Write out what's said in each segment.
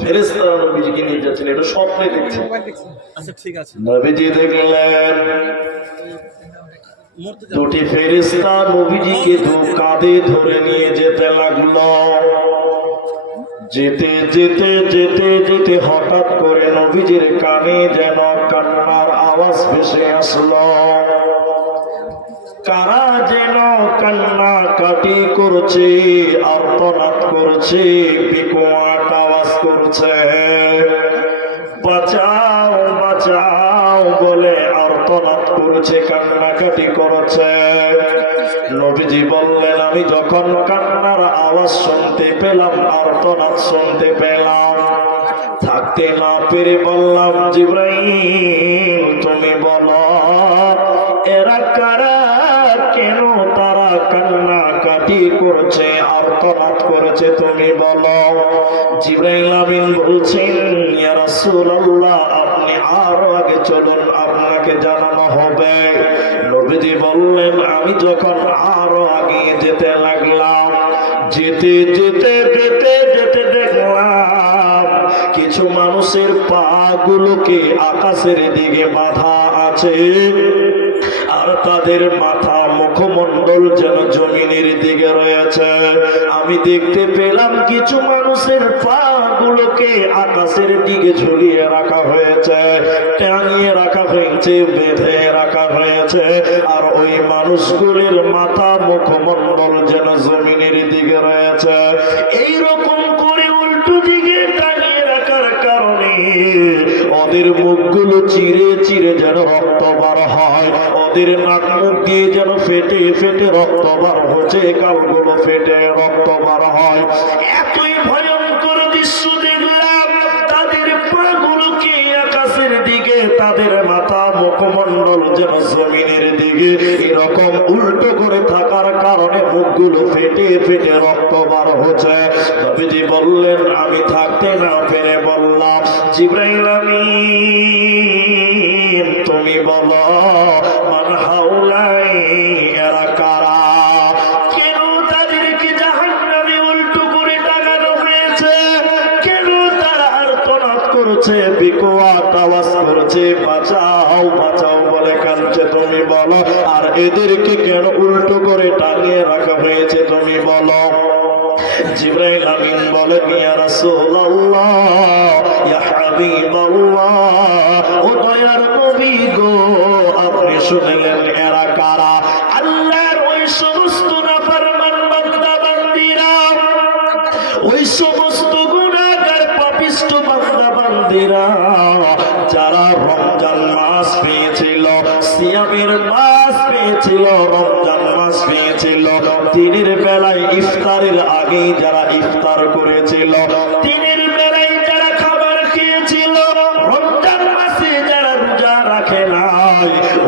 ফেরেস্তারা নবীজিকে নিয়ে যাচ্ছেন এটা স্বপ্নে দেখছেন। আচ্ছা ঠিক আছে। নবীজি দেখলেন দুটি ফেরেস্তা নবীজিকে দু কাঁধে ধরে নিয়ে যেতে লাগল। যেতে যেতে যেতে যেতে হঠাৎ করে নবীজির কানে যেন কান্নার আওয়াজ ভেসে আসলো। কারা যেন কান্না কাটি করছে আর্তনাদ করছে আওয়াজ করছে। বাঁচাও বাঁচাও বলে আর্তনাদ করছে, কান্নাকাটি করছে। নবীজি বললেন, আমি যখন কান্নার আওয়াজ শুনতে পেলাম, আর্তনাদ শুনতে পেলাম। থাকতে না পেরে বললাম, জিব্রাইল, তুমি বলো, এরা কারা? কেন তারা কান্না কাটি করছে, আর্তনাদ করেছে তুমি বলো। জিব্রাইল বলছেন, ইয়া রাসূলুল্লাহ, আপনি আরও আগে চলুন, আপনাকে জানানো হবে। নবীজি বললেন, আমি যখন আরও আগে যেতে লাগলাম, যেতে যেতে যেতে যেতে দেখলাম, কিছু মানুষের পা গুলোকে আকাশের দিকে বাঁধা আছে, আর তাদের মাথা মুখমণ্ডল যেন জমিনের দিকে রয়েছে। আমি দেখতে পেলাম কিছু মানুষের পা গুলোকে আকাশের দিকে ঝুলিয়ে রাখা হয়েছে, টাঙিয়ে রাখা হয়েছে, বেঁধে রাখা হয়েছে। আর ওই মানুষগুলির মাথা মুখমণ্ডল যেন জমিনের দিকে রয়েছে। এই রকম করে উল্টো দিকে টাঙিয়ে রাখার কারণে ওদের মুখগুলো চিরে চিরে যেন রক্ত বার হয়। ওদের নাক মুখ দিয়ে যেন ফেটে ফেটে রক্ত বার হচ্ছে, কালগুলো ফেটে রক্ত বার হয়। এতই ভয়ঙ্কর দৃশ্য দেখলাম, তাদের পাগুলোকে আকাশের দিকে, তাদের মাথা মুখমণ্ডল যেন জমিনের দিকে, এরকম উল্টো করে থাকার কারণে মুখগুলো ফেটে ফেটে রক্ত বার হচ্ছে। নবীজি বললেন, আমি থাকতে না ফেরে বললাম, জিব্রাইল আমিন, তুমি বলো এদেরকে কেন উল্টো করে টাঙিয়ে রাখা হয়েছে তুমি বলো? জিব্রাইল আমিন বলে ইয়া রাসূলুল্লাহ, ইয়া হাবিবাল্লাহ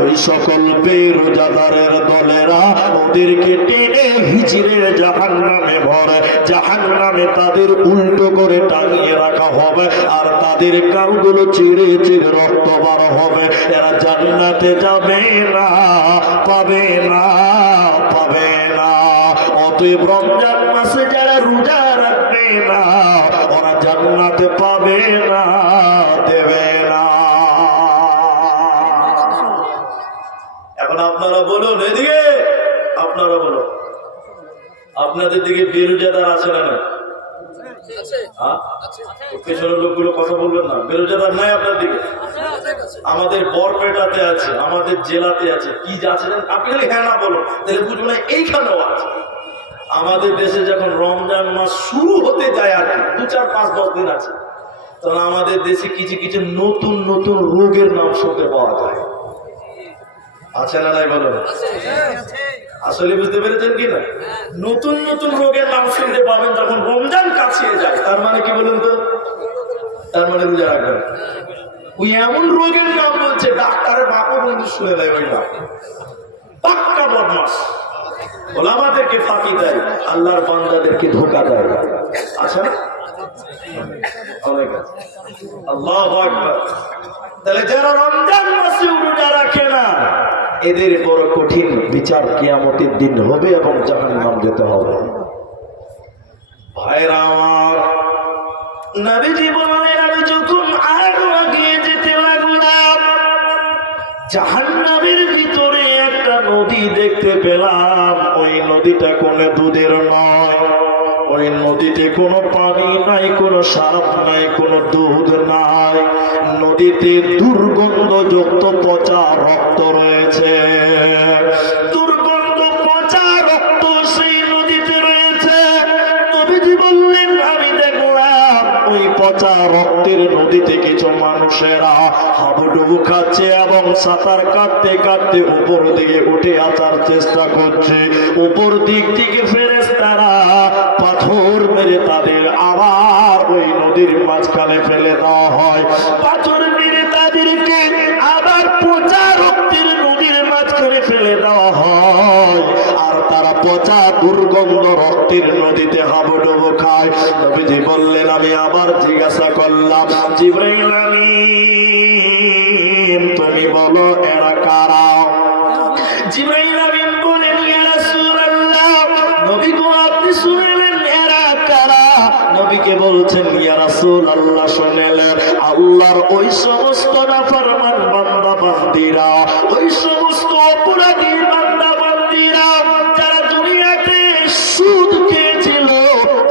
ওই সকল বেরোজাদারের দলেরা ওদেরকে টেনে হিচিরে জাহান নামে ভরে। জাহান নামে তাদের উল্টো করে টাঙিয়ে রাখা হবে আর তাদের কানগুলো চিড়ে চিড়ে রক্ত বার হবে। এরা জান্নাতে যাবে না, পাবে না পাবে না। অতএব রমজান মাসে যারা রোজা রাখবে না, ওরা জান্নাতে পাবে না, দেবে না। এখন আপনারা বলুন এদিকে। আপনারা বলুন। আপনাদের দিকে বেরোজাদার আছে না? হ্যাঁ? লোকগুলো কথা বলবেন না। বেরোজাদার নাই আপনার আমাদের বরপেটাতে আছে আমাদের জেলাতে আছে। কি জানেন? আপনি খালি হ্যাঁ না বলো তাহলে বুঝব না এইখানেও আছে। আমাদের দেশে যখন রমজান মাস শুরু হতে যায় আর কি, দু চার পাঁচ দশ দিন আছে তখন আমাদের দেশে কিছু কিছু নতুন নতুন রোগের নাম শুনতে পাওয়া যায়। আছে না নাই বলো? আসলে বুঝতে পেরেছেন কি না? নতুন নতুন রোগের নাম শুনতে পাবেন যখন রমজান কাছিয়ে যায়। তার মানে কি বলুন তো? তার মানে রোজা রাখবেন। ওই এমন রোগের নাম বলছে, ডাক্তারের বাপও বন্ধু শুনে দেয় ওই নাম। পাক্কা বদমাস ওলামাদেরকে ফাঁকি দেয়, আল্লাহর বান্দাদেরকে ধোকা দেয়। আচ্ছা তাহলে যারা রমজান মাসে রোজা রাখে না, এদের বড় কঠিন বিচার কিয়ামতের দিন হবে এবং জাহান নাম যেতে হবে। আমি যখন আগে যেতে লাগলাম ভিতরে একটা নদী দেখতে পেলাম। ওই নদীটা কোনো দুধের নয়। নদীতে কোনো পানি নাই, কোনো সাপ নাই, কোনো দুধ নাই। নদীতে দুর্গন্ধযুক্ত পচা রক্ত রয়েছে। দুর্গন্ধ পচা রক্ত নদীতে রয়েছে। আমি ওই পচা রক্তের নদীতে কিছু মানুষেরা খাচ্ছে এবং সাঁতার কাটতে কাটতে উপর দিকে উঠে আসার চেষ্টা করছে। উপর দিক থেকে ফেরেস তারা পাথর মেরে তাদের আবার ওই নদীর মাঝখানে ফেলে দেওয়া হয়। পাথর মেরে তাদেরকে আবার পচা রক্তের নদীর মাঝখানে ফেলে দেওয়া হয়। আর তারা পচা দুর্গন্ধ রক্তের নদীতে হাবুডুবু খায়। নবীজি বললেন, আমি আবার জিজ্ঞাসা করলাম, জিব্রাইল আমিন। ইয়া রাসূলুল্লাহ শুনলেন, আল্লাহর ওই সমস্ত নাফরমান বান্দা বান্দিরা ওই সমস্ত অপরাধী বান্দা বান্দিরা যারা দুনিয়াতে সুদ খেয়েছিল,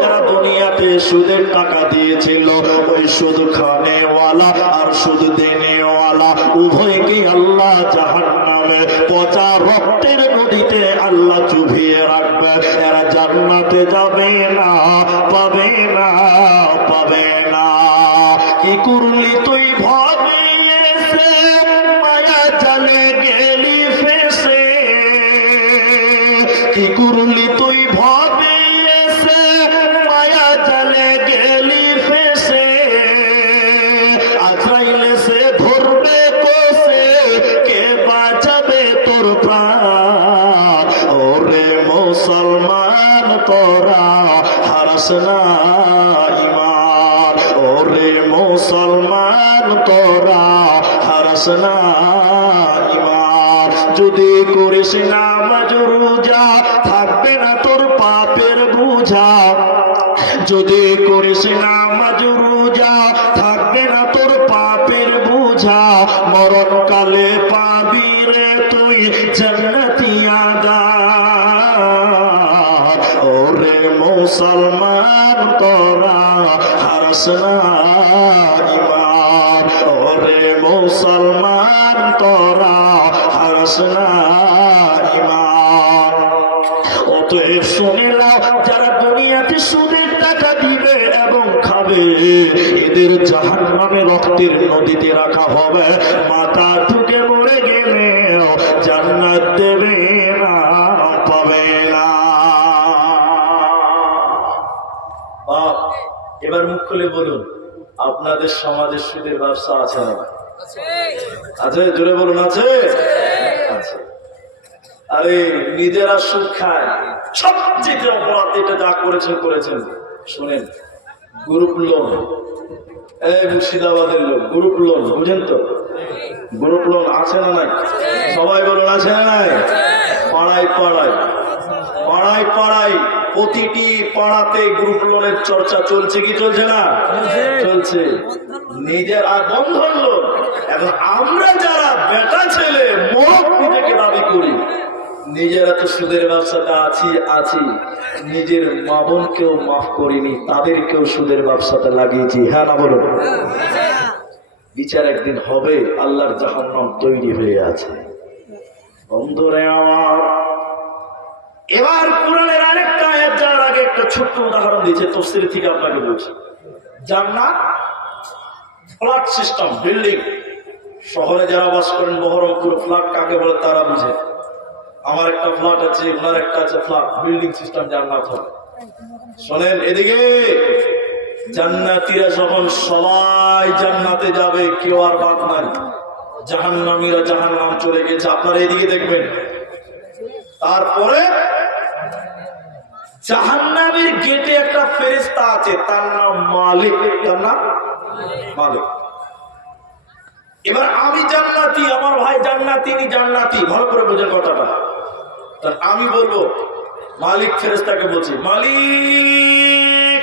যারা দুনিয়াতে সুদের টাকা দিয়েছিল, ওই সুদ খানেওয়ালা আর সুদ দেনেওয়ালা উভয়কে আল্লাহ জাহান নামে পচা রক্তের নদীতে আল্লাহ চুভিয়ে রাখবে। এরা জান্নাতে যাবে না, পাবে না। করলি তুই ভাবে মায়া জালে গেলি ফেসে। কি করলি তুই ভাবে মায়া জালে গেলি ফেসে। আজরাইলে সে ধরবে কোসে কে বাঁচাবে তোর প্রাণ? ওরে মুসলমান তোরা, হারাস না ইমান। ওরে মুসলমান তোরা হারাস না যদি করিস না মাজরুজা থাকবে না তোর পাপের বুঝা। যদি করিস না মাজরুজা থাকবে না তোর পাপের বুঝা। মরণকালে পাবি রে তুই জন্নতিয়া মুসলমান তোরা, হারস ইমান ওরে মুসলমান তোরা, হারস না ইমান অতএব শুনিলাম যারা দুনিয়াতে সুদের টাকা দিবে এবং খাবে, এদের জাহান নামে রক্তের নদীতে রাখা হবে। মাথা ঠুকে মরে গেলে জান্নাত দেবে না, পাবে না। এবার মুখ খুলে বলুন, আপনাদের সমাজে সুদের ব্যবসা আছে না? আছে, জোরে বলুন, আছে? আরে, নিজেরা সুদ খায়। সবচেয়ে অপরাধ এটা যা করেছেন করেছেন। শোনেন, গ্রুপ লোন। এই মুর্শিদাবাদের লোক, গ্রুপ লোন, বুঝেন তো? গ্রুপ লোন আছে না নাই? সবাই বলুন, আছে না নাই? পাড়ায় পাড়ায়। পাড়ায় পাড়ায়। প্রতিটি পাড়াতে গ্রুপ লোনের চর্চা চলছে কি চলছে না? চলছে। নিজের আর বন্ধন লোন এখন আমরা যারা বেটা ছেলে মরক নিজেকে দাবি করি। নিজেরা তো সুদের ব্যবসাটা আছি আছি। নিজের মা বোনকেও মাফ করিনি তাদেরকেও সুদের ব্যবসাটা লাগিয়েছি। হ্যাঁ না বলুন বিচার একদিন হবে আল্লাহর জাহান্নাম তৈরি হয়ে আছে। বন্ধুরে আমার এবার কোরআনের আরেকটা আয়াত যাওয়ার আগে একটা ছোট্ট উদাহরণ দিয়েছে তফসির থেকে আপনাকে বলছি। জান্নাত ফ্ল্যাট সিস্টেম, বিল্ডিং। শহরে যারা বাস করেন বহরমপুর ফ্ল্যাট কাকে বলে তারা বুঝে। আমার একটা ফ্ল্যাট আছে, ওনার একটা আছে ফ্ল্যাট বিল্ডিং সিস্টেম জান্নাত হবে। শোনেন এদিকে। জান্নাতীরা যখন সবাই জান্নাতে যাবে, কেউ আর বাদ নাই। জাহান্নামীরা জাহান্নাম চলে গেছে। আপনারা এদিকে দেখবেন। তারপরে জাহান্নামের গেটে একটা ফেরেস্তা আছে, তার নাম মালিক। তার নাম মালিক। এবার আমি জান্নাতি, আমার ভাই জান্নাতি, ইনি জান্নাতি। ভালো করে বোঝেন কথাটা। তার আমি বলব, মালিক ফেরেস্তাকে বলছি, মালিক,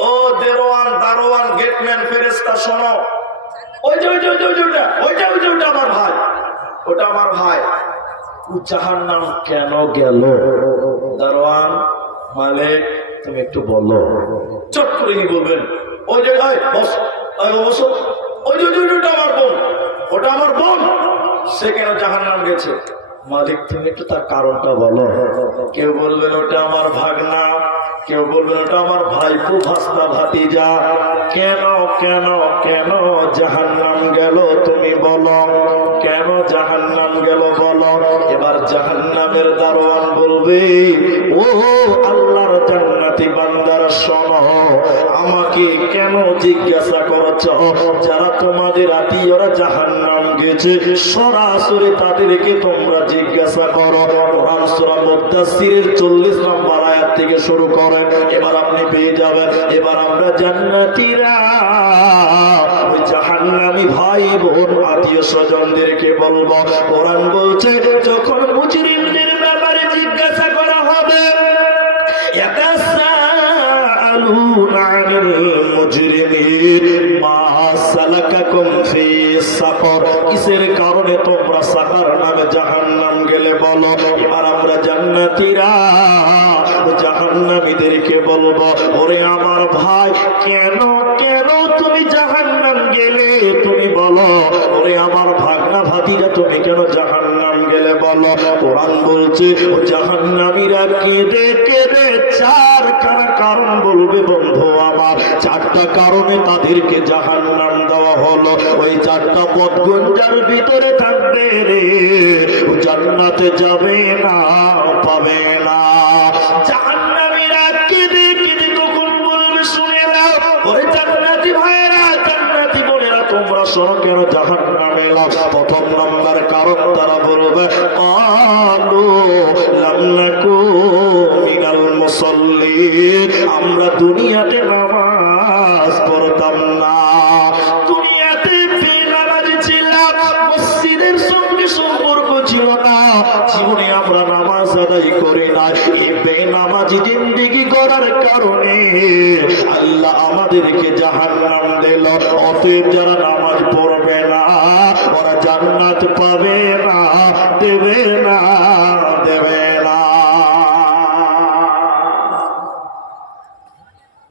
ও দেরোয়ান, দারোয়ান, গেটম্যান ফেরেস্তা শোনো। ওই যে ওই যে ওই যে ওইটা ওই যে ওটা আমার ভাই। ওটা আমার ভাই। জাহার নাম কেন গেল? দারোয়ান মালিক তুমি একটু বলো। চট করে কি বলবেন? ওই যে বস বস। ওই যে আমার বোন। ওটা আমার বোন। সে কেন জাহান নাম গেছে? মালিক, তুমি একটু তার কারণটা বলো। কেউ বলবেন ওটা আমার ভাগনা। কেউ বলবেন ওটা আমার ভাইপো ভাস্তা ভাতিজা। কেন কেন কেন জাহান নাম গেল তুমি বলো। কেন জাহান নাম গেল বলো। এবার জাহান নামের দারোয়ান বলবে ও আল্লাহর জান্নাতি বান্দার শোনো আমাকে কেন জিজ্ঞাসা করছ? যারা তোমাদের আত্মীয়রা জাহান নাম গেছে, সরাসরি তাদেরকে তোমরা জিজ্ঞাসা করো। কোরআন সূরা মুদাসসিরের 40 নম্বর আয়াত থেকে শুরু যাবেন এবার আপনি পেয়ে যাবেন। এবার আমরা জান্নাতিরা জাহান্নামি ভাই বোন, আত্মীয় স্বজনদেরকে বলব, কোরআন বলছে, যখন মুজরিমদের ব্যাপারে জিজ্ঞাসা করা হবে কিসের কারণে তোমরা সাকার নামে জাহান্নাম গেলে বলো? এবার আমরা জান্নাতিরা জাহান্নামীদেরকে বলব, ওরে আমার ভাই, কেন কেন তুমি জাহান্নাম গেলে? তুমি বলো, ওরে আমার ভাগনা ভাতিজা, তুমি কেন জাহান্নাম গেলে বলো? কোরআন বলছে, ও জাহান্নামীরা কেঁদে কেঁদে চারখানা কারণ বলবে বন্ধু আমার। চারটা কারণে তাদেরকে জাহান্নাম দেওয়া হলো। ওই চারটা পথগঞ্জার ভিতরে থাকবে রে। জান্নাতে যাবে না, পাবে না। জাহান্নামীরা তোমরা শোনো কেন জাহান্নামে প্রথম নাম্বার কারণ তারা বলবে মুসাল্লিন। আমরা দুনিয়াতে নামাজ পড়তাম না। দুনিয়াতে বেনামাজি ছিলাম মসজিদের সঙ্গে সম্পর্ক ছিল না। জীবনে আমরা নামাজ আদায় করি না করার কারণে আল্লাহ আমাদেরকে জাহান্নাম দিল। অতএব যারা নামাজ পড়বে না ওরা জান্নাত পাবে না দেবে না দেবে না।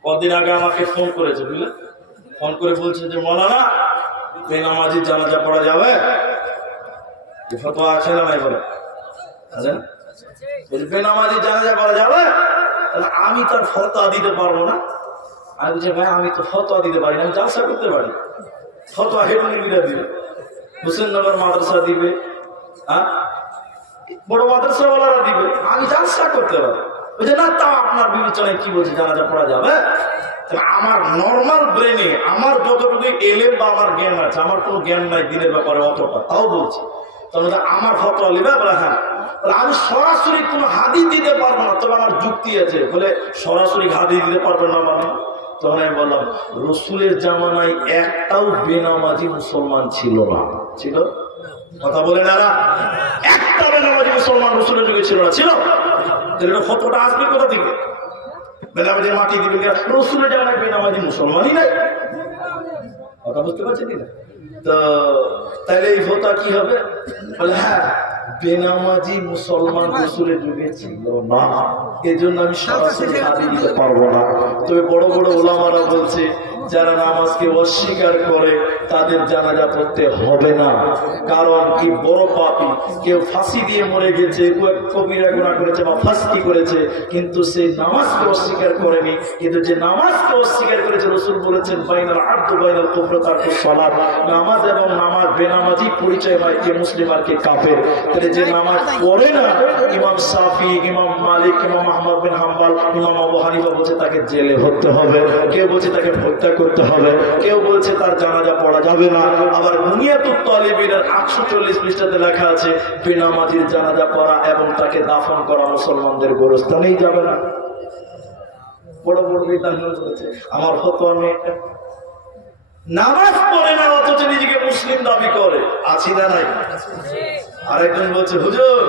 কদিন আগে আমাকে ফোন করেছে বুঝলে? ফোন করে বলছে যে মলানা বেনামাজির জানাজা পড়া যাবে? ফতোয়া আছে না নাই বলে? আছে না? বলছে, বেনামাজির জানাজা পড়া যাবে? তাহলে আমি তার ফতোয়া দিতে পারব না। আমি বলছি, ভাই, আমি তো ফতোয়া দিতে পারি না, আমি জালসা করতে পারি ফতোয়া হেডুনিবিরা দিবে? হুসেননগর মাদ্রাসা দিবে হ্যাঁ বড় মাদ্রাসাওয়ালারা দিবে। আমি জালসা করতে পারি বলছে, না তা আপনার বিবেচনায় কি বলছে, জানাজা পড়া যাবে? তাহলে আমার নর্মাল ব্রেনে আমার যতটুকু এলেম বা আমার জ্ঞান আছে, আমার কোনো জ্ঞান নাই, দিনের ব্যাপারে অতটা তাও বলছি। তবে যে আমার ফটো লিবে বলে হ্যাঁ। আমি সরাসরি কোনো হাদি দিতে পারব না। তবে আমার যুক্তি আছে। বলে, সরাসরি হাদি দিতে পারবেন না মানে? তখন আমি বললাম, রসুলের জামানায় একটাও বেনামাজি মুসলমান ছিল না। ছিল? কথা বলে না? একটা বেনামাজি মুসলমান রসুলের যুগে ছিল না। ছিল? ফটোটা আসবে কোথা থেকে? বেনামাজি মাটি দিবে? রসুলের জামানায় বেনামাজি মুসলমানই নাই। কথা বুঝতে পারছেন কিনা? তো তাহলে এই ফটো কি হবে? বলে হ্যাঁ বেনামাজি মুসলমান রসুলের যুগে ছিল না। এই জন্য আমি সরাসরি হাতে দিতে পারব না। তবে বড় বড় ওলামারা বলছে যারা নামাজকে অস্বীকার করে তাদের জানাজা পড়তে হবে না। কারণ কি বড় পাপি কেউ ফাঁসি দিয়ে মরে গেছে কবিরা গুণা করেছে বা ফাঁসি করেছে কিন্তু সে নামাজকে অস্বীকার করেনি। কিন্তু যে নামাজকে অস্বীকার করেছে রসুল বলেছেন বাইনাল আব্দু বাইনাল কুফর তার সলাপ নামাজ এবং নামাজ বেনামাজি পরিচয় হয় কে মুসলিম আর কে কাফের। তাহলে যে নামাজ পড়ে না, ইমাম সাফি, ইমাম মালিক, ইমাম আহমদ বিন হাম্বাল, ইমাম আবু হানিফা বলছে তাকে জেলে ভরতে হবে, কেউ বলছে তাকে হত্যা করতে হবে, কেউ বলছে তার জানাজা পড়া যাবে না। আবার বুনিয়াতুত তলিবিনের আটশো চল্লিশ পৃষ্ঠাতে লেখা আছে, বেনামাজির জানাজা পড়া এবং তাকে দাফন করা মুসলমানদের গোরস্থানেই যাবে না। বড় বড় বিধান আমার ফতোয়া মেয়েটা নামাজ পড়ে না, অথচ নিজেকে মুসলিম দাবি করে। আছি না নাই? আরেকজন বলছে, হুজুর,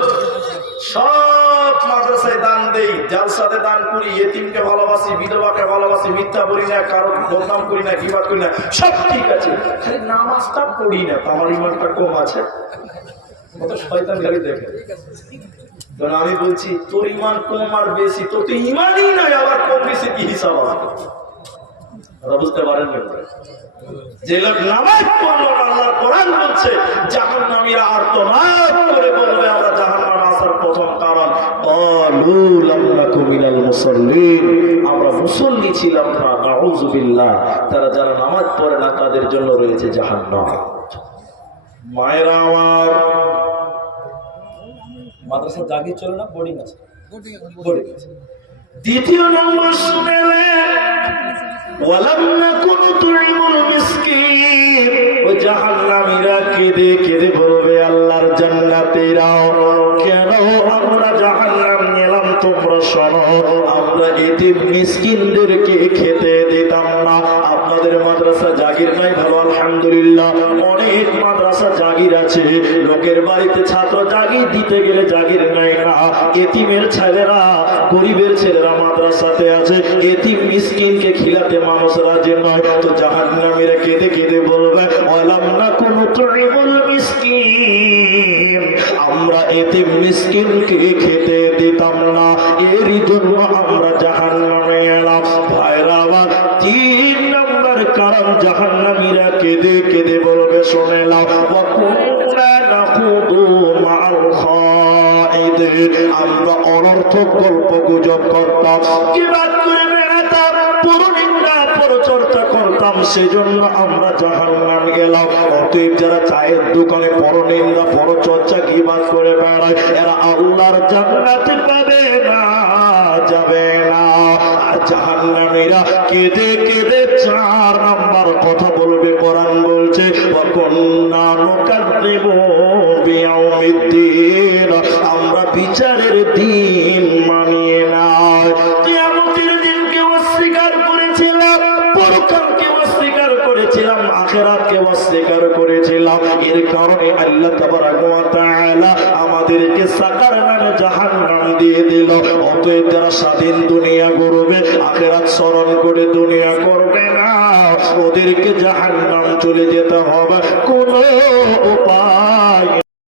সব মাদ্রাসায় দান দেই, জালসাতে দান করি এতিমকে ভালোবাসি, বিধবাকে ভালোবাসি, মিথ্যা বলি না, কারও বদনাম করি না কিবাদ করি না, সব ঠিক আছে। খালি নামাজটা পড়ি না, তো আমার ইমানটা কম আছে। কত শয়তান গাড়ি দেখে। আমি বলছি, তোর ইমান কম আর বেশি, তোর তো ইমানই নাই, আবার কম বেশি কি হিসাব আছে? বুঝতে পারেন না যে লোক নামাজ পড়ল না আল্লাহর কোরআন বলছে জাহান নামীরা আর্তনাদ করে বলবে আমরা জাহান নামে আসার প্রথম কারণ। আমরা মুসল্লি ছিলাম না নাউযুবিল্লাহ তারা যারা নামাজ পড়ে না তাদের জন্য রয়েছে জাহান্নাম। মায়েরা আমার। মাদ্রাসা জাগি চলে না? বোর্ডিং আছে। বোর্ডিং আছে। দ্বিতীয় নম্বর শুনেলেন ওয়ালাম নাকুন তুইমুল মিসকিন। ও জাহান্নামীরা কেঁদে কেঁদে বলবে, আল্লাহর জান্নাতীরাও কেন আমরা জাহান্নাম নিলাম, তোমরা শোনো আমরা এতিম মিসকিনদেরকে খেতে দিতাম না। আপনাদের মাদ্রাসা জাগির নাই, ভালো, আলহামদুলিল্লাহ। অনেক মাদ্রাসা জাগির আছে। লোকের বাড়িতে ছাত্র জাগির দিতে গেলে জাগির নাই না। এতিমের ছেলেরা, গরিবের ছেলেরা মাদ্রাসাতে আছে। এতিম মিসকিনকে খিলাতে মানুষ রাজি নয়। তো জাহান্নামীরা কেঁদে কেঁদে বলবে, অলাম না কোনো মিসকিন। আমরা এতিম মিসকিনকে খেতে দিতাম না। এরই জন্য আমরা জাহান্নামে এলাম। ভাইরা আমার, তিন নম্বর কারণ জাহান্নামীরা কেঁদে কেঁদে বলবে, শুনে। আমরা অনর্থক গল্প গুজব করতাম। কি সেজন্য আমরা জাহান্নাম গেলাম। অতএব যারা চায়ের দোকানে পরনিন্দা পরচর্চা কি বাদ করে বেড়ায়, এরা আল্লাহর জান্নাতে পাবে না, যাবে না। আর জাহান্নামীরা কেঁদে কেঁদে চার নাম্বার কথা বলবে, কোরআন বলছে, ওয়াকুন্না নুকাদ্দিবু বিয়াউমিদ্দিন। আমরা বিচারের দিন আখেরাতকে অস্বীকার করেছিলাম। এর কারণে আল্লাহ তাআলা আমাদেরকে সাকার নামে জাহান্নাম দিয়ে দিল। অতএব তারা স্বাধীন দুনিয়া করবে আখেরাত স্মরণ করে দুনিয়া করবে না। ওদেরকে জাহান্নাম চলে যেতে হবে। কোনো উপায়